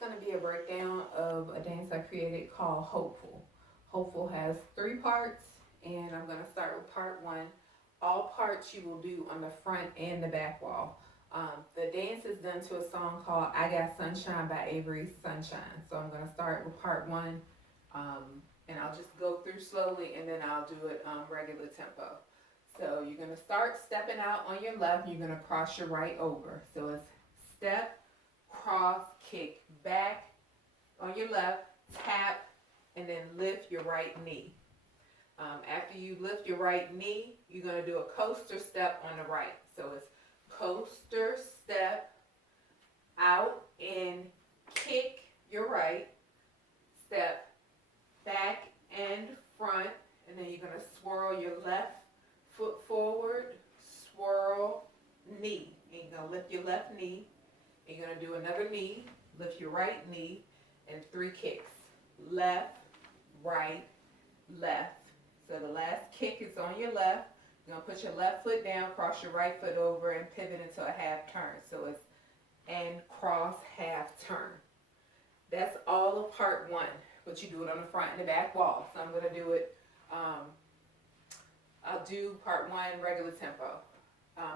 going to be a breakdown of a dance I created called Hopeful. Hopeful has three parts, and I'm going to start with part one. All parts you will do on the front and the back wall. The dance is done to a song called I Got Sunshine by Avery Sunshine. So I'm going to start with part one, and I'll just go through slowly, and then I'll do it regular tempo. So you're going to start stepping out on your left. You're going to cross your right over. So it's step, cross, kick, back on your left, tap, and then lift your right knee. After you lift your right knee, you're going to do a coaster step on the right. So it's coaster step, out, and kick your right, step, back and front, and then you're going to swirl your left foot forward, swirl, knee. And you're going to lift your left knee, and you're going to do another knee, lift your right knee, and three kicks. Left, right, left. So the last kick is on your left. You're going to put your left foot down, cross your right foot over, and pivot into a half turn. So it's and cross, half turn. That's all of part one, but you do it on the front and the back wall. So I'm going to do it, I'll do part one regular tempo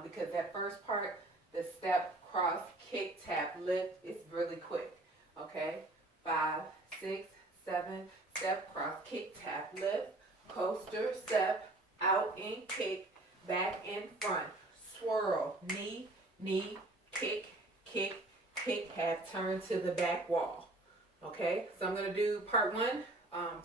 because that first part, the step, cross, kick, tap, lift, is really quick. Okay? 5, 6, 7, step, cross, kick, tap, lift, coaster, step, out and kick, back and front, swirl, knee, knee, kick, kick, kick, half turn to the back wall. Okay, so I'm going to do part one,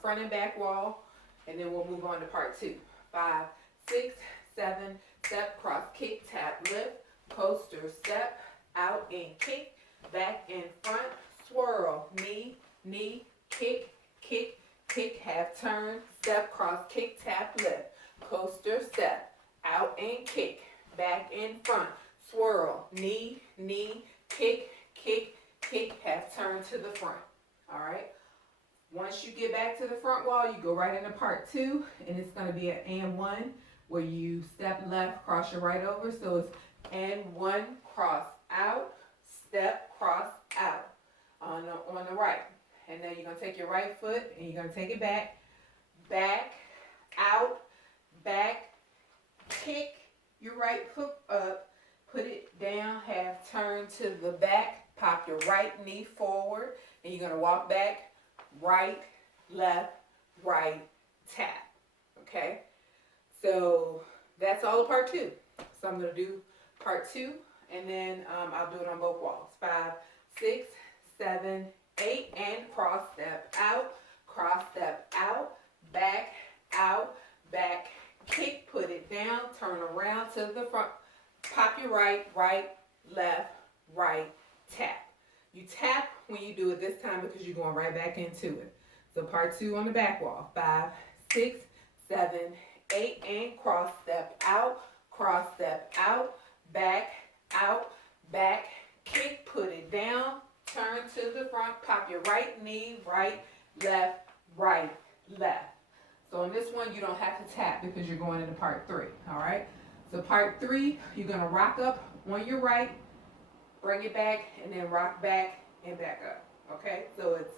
front and back wall, and then we'll move on to part two. 5, 6, 7, step, cross, kick, tap, lift, coaster, step, out and kick, back and front, swirl, knee, knee, kick, kick, kick, half turn, step, cross, kick, tap, lift, coaster, step, out and kick, back and front, swirl, knee, knee, kick, kick, kick, half turn to the front. All right. Once you get back to the front wall, you go right into part two, and it's going to be an and one where you step left, cross your right over. So it's and one, cross out, step, cross out on the right. And then you're going to take your right foot and you're going to take it back, back, out, back, kick your right foot up, put it down, half turn to the back, pop your right knee forward, and you're going to walk back, right, left, right, tap. Okay? So that's all of part two. So I'm going to do part two, and then I'll do it on both walls. 5, 6, 7, 8, and cross step, out, back, kick, put it down, turn around to the front, pop your right, left, right, tap. You tap when you do it this time because you're going right back into it. So part two on the back wall. 5, 6, 7, 8, and cross step, out, back, kick, put it down, turn to the front, pop your right knee, right, left. So on this one, you don't have to tap because you're going into part three, all right? So part three, you're going to rock up on your right, bring it back, and then rock back and back up, okay? So it's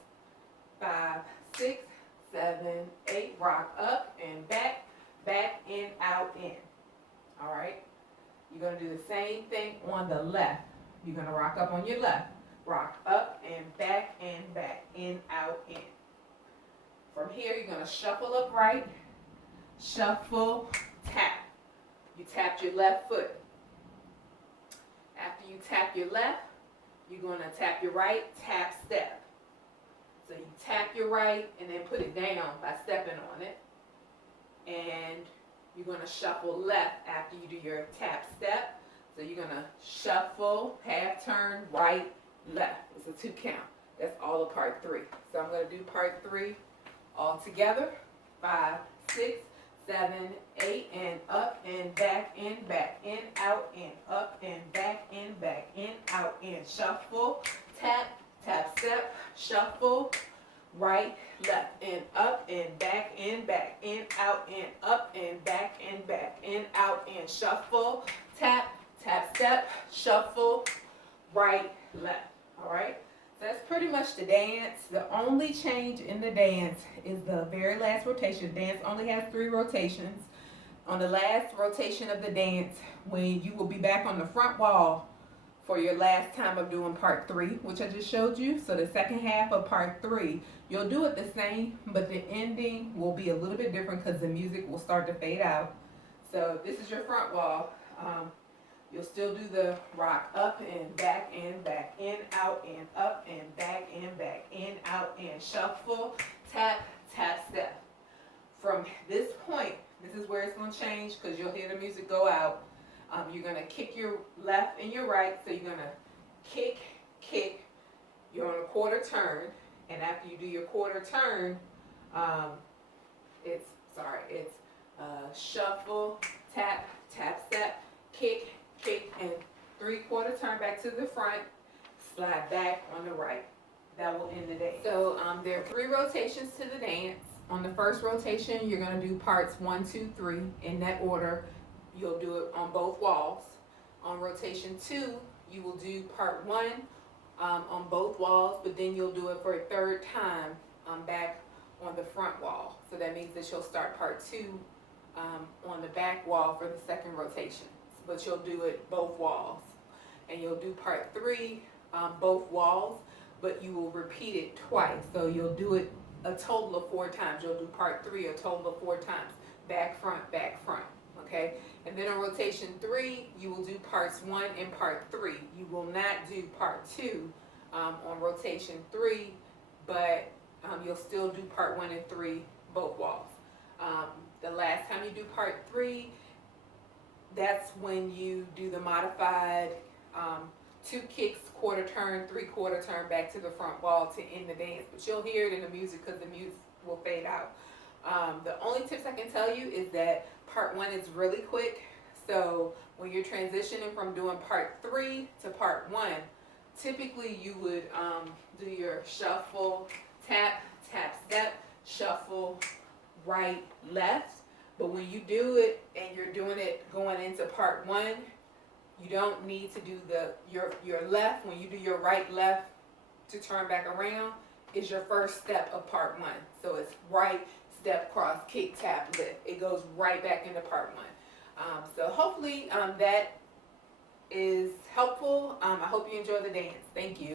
5, 6, 7, 8, rock up and back in, out, in, all right? You're going to do the same thing on the left. You're going to rock up on your left, rock up and back, in, out, in. From here, you're going to shuffle upright, shuffle, tap. You tapped your left foot. After you tap your left, you're going to tap your right, tap, step. So you tap your right and then put it down by stepping on it. And you're going to shuffle left after you do your tap, step. So you're going to shuffle, half turn, right, left. It's a 2 count. That's all of part three. So I'm going to do part three all together. 5, 6, 7, 8, and up and back, in, out, in, up and back, in, out, in. Shuffle, tap, step, shuffle, right, left, and up and back, in, out, in, up and back, in, out, in. Shuffle, tap, step, shuffle, right, left. All right? That's pretty much the dance. The only change in the dance is the very last rotation. The dance only has 3 rotations. On the last rotation of the dance, when you will be back on the front wall for your last time of doing part 3, which I just showed you. So the second half of part 3, you'll do it the same, but the ending will be a little bit different because the music will start to fade out. So this is your front wall. You'll still do the rock up and back, in, out, and up, and back, in, out, and shuffle, tap, tap, step. From this point, this is where it's going to change because you'll hear the music go out. You're going to kick your left and your right, so you're going to kick, kick. You're on a quarter turn, and after you do your quarter turn, it's shuffle, tap, tap, step, kick, kick, and 3/4 turn back to the front, slide back on the right. That will end the dance. So there are 3 rotations to the dance. On the first rotation, you're going to do parts 1, 2, 3 in that order. You'll do it on both walls. On rotation 2, you will do part 1 on both walls, but then you'll do it for a 3rd time back on the front wall. So that means that you'll start part 2 on the back wall for the 2nd rotation. But you'll do it both walls. And you'll do part 3 both walls, but you will repeat it twice. So you'll do it a total of 4 times. You'll do part 3 a total of 4 times. Back, front, okay? And then on rotation 3, you will do parts 1 and part 3. You will not do part 2 on rotation 3, but you'll still do part 1 and 3 both walls. The last time you do part 3, that's when you do the modified 2 kicks, quarter turn, 3/4 turn back to the front wall to end the dance. But you'll hear it in the music because the music will fade out. The only tips I can tell you is that part 1 is really quick. So when you're transitioning from doing part 3 to part 1, typically you would do your shuffle, tap, tap, step, shuffle, right, left. But when you do it and you're doing it going into part 1, you don't need to do your left. When you do your right, left to turn back around is your first step of part 1. So it's right, step, cross, kick, tap, lift. It goes right back into part 1. So hopefully that is helpful. I hope you enjoy the dance. Thank you.